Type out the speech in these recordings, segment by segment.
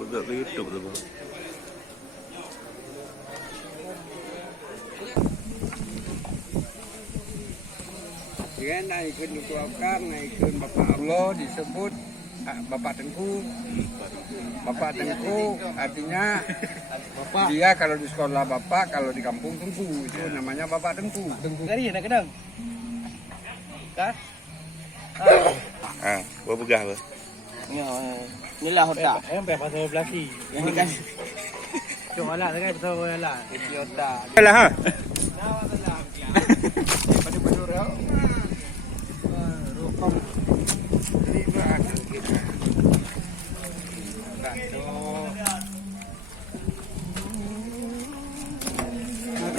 Udah ke YouTube tu bang. Dia naikkan dikeluarkan, naikkan Bapak Allah disebut Bapak Tengku. Bapak Tengku artinya dia kalau di sekolah Bapak, kalau di kampung Tengku. Itu namanya Bapak Tengku. Tengku kari nak kedang. Kah? Buat begah apa? Inilah otak. Yang pasal belaki. Yang ni kan. Cuma lah dengan pasal lah. Ini otak. Lah ha. Pada-pada orang. Rupam. Ini berhasil kita.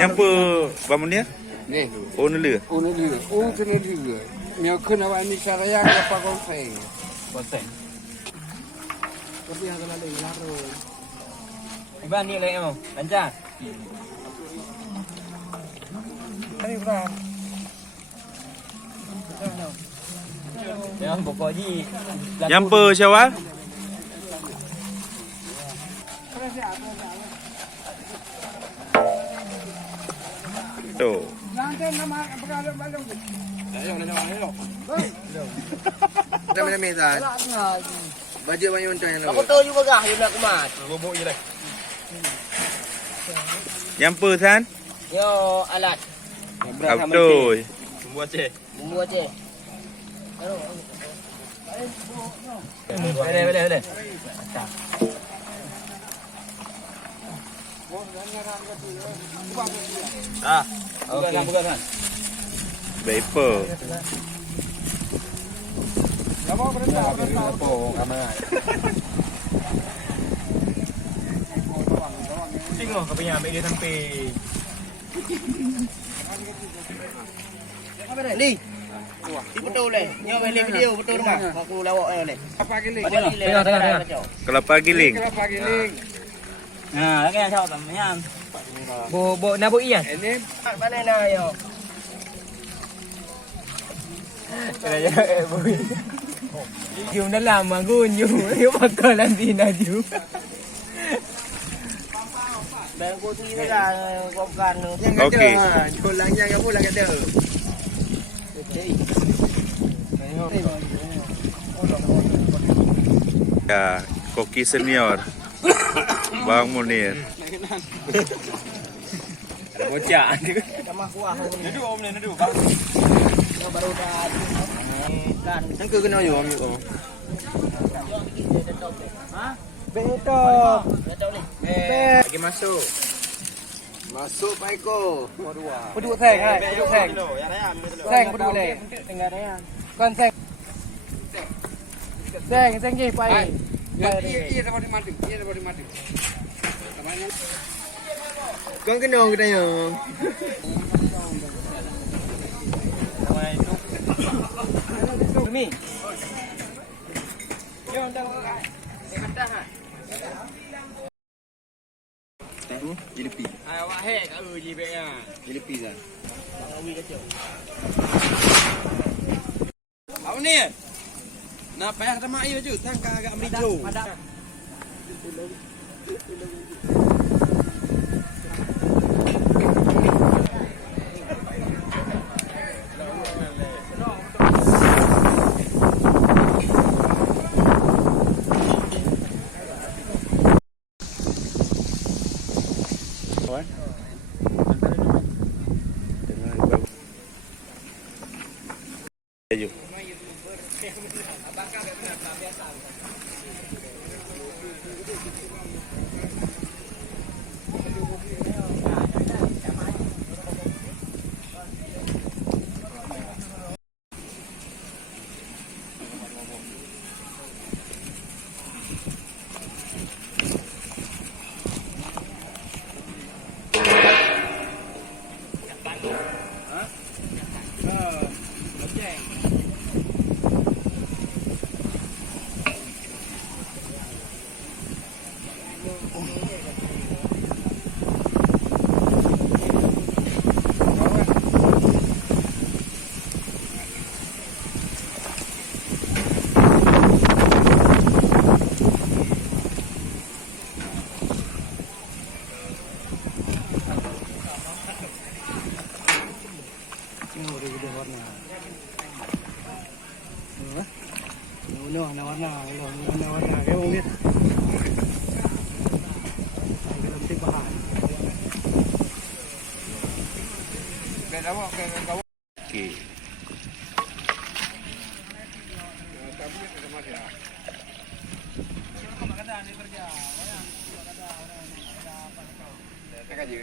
Yang apa bangun dia? Ni. Oh nela. Oh nela. Oh kena juga. Mia kena awak ni syariah apa konseng. Konseng. Tapi yang kalau lagi laru. Iban ni lagi mau. Lancar. Ini berapa? Yang pokok ni. Yang apa Syawal? Tu. Nanti nama berada balong. Ayo. Dah mana meta? Bajet banyak macam yang Aku tahu juga gah dia nak kemat. Bobok je lah. Yang apa San? Yo alat. Betul. Bumbu Aceh. Boleh. Buka kan. Vapor. Kamu berita apa? Kamera. Tengok kau punya ambil dia sampai. Apa dah? Li. Betul leh. Nyo balik video betul dah. Aku lawak leh. Apa giling? Tengok. Kelapa giling. Kelapa giling. Nah, lagi yang cakap macam. Bo nak buat ian. Ini Mana nak yo? Kaya boy. Yung dalam magun yung bakalan din na ju. Dan ko ti na ko kan. Okey. Julang yang kamu lang ada. Okey. Ya, koki senior. Bang Munir. Bocah. Sama kuah. Nadu om ni nadu. Baru dah kan. Kan ke kena yo om yo. Ha? Betul. Betul ni. Lagi masuk. masuk Pak Eko. Peduk seng hai, peduk seng. Seng peduk le. Tengah dah. Kon seng. Seng ke pai. Iya dapat mati. Con cái nồi đây rồi. Mi. Yo đâu cái. Mata ha. Jelepi. Awak hek kat jelepi ah. Jelepi dah. Awi kecil. Apa ni? Nak payah sama air je, tangkap agak mericu. dawa kayak kawan. Okey. Tapi sama dia. Saya kaji.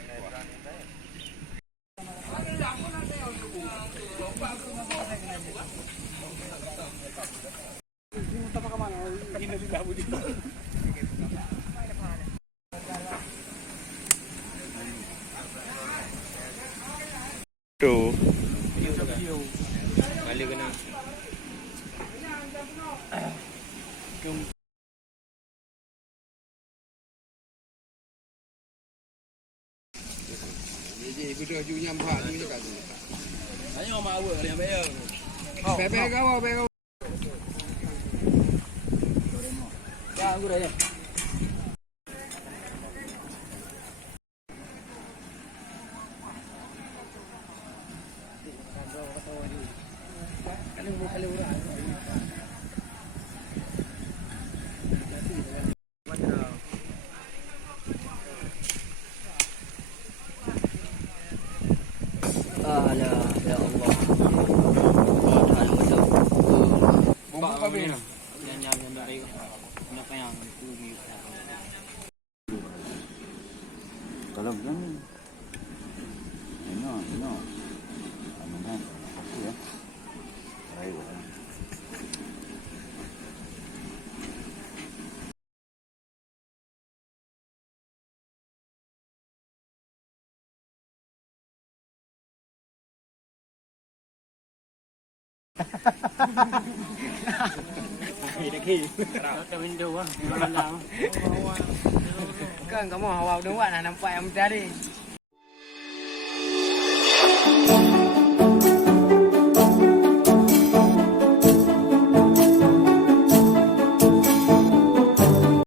Tu. Kali kena. Jadi video ju nyampak ni dekat tu. Hanya orang awak yang bayar. Bebe kau, bebe kau. Ya, aku dah ya. Alah, ya Allah. Tuhan macam Bumbu kami. yang baik. Kenapa yang bumi? Kalau begini, ini, aman ya. Baik. Kan kamu awal dua nak nampak yang tadi.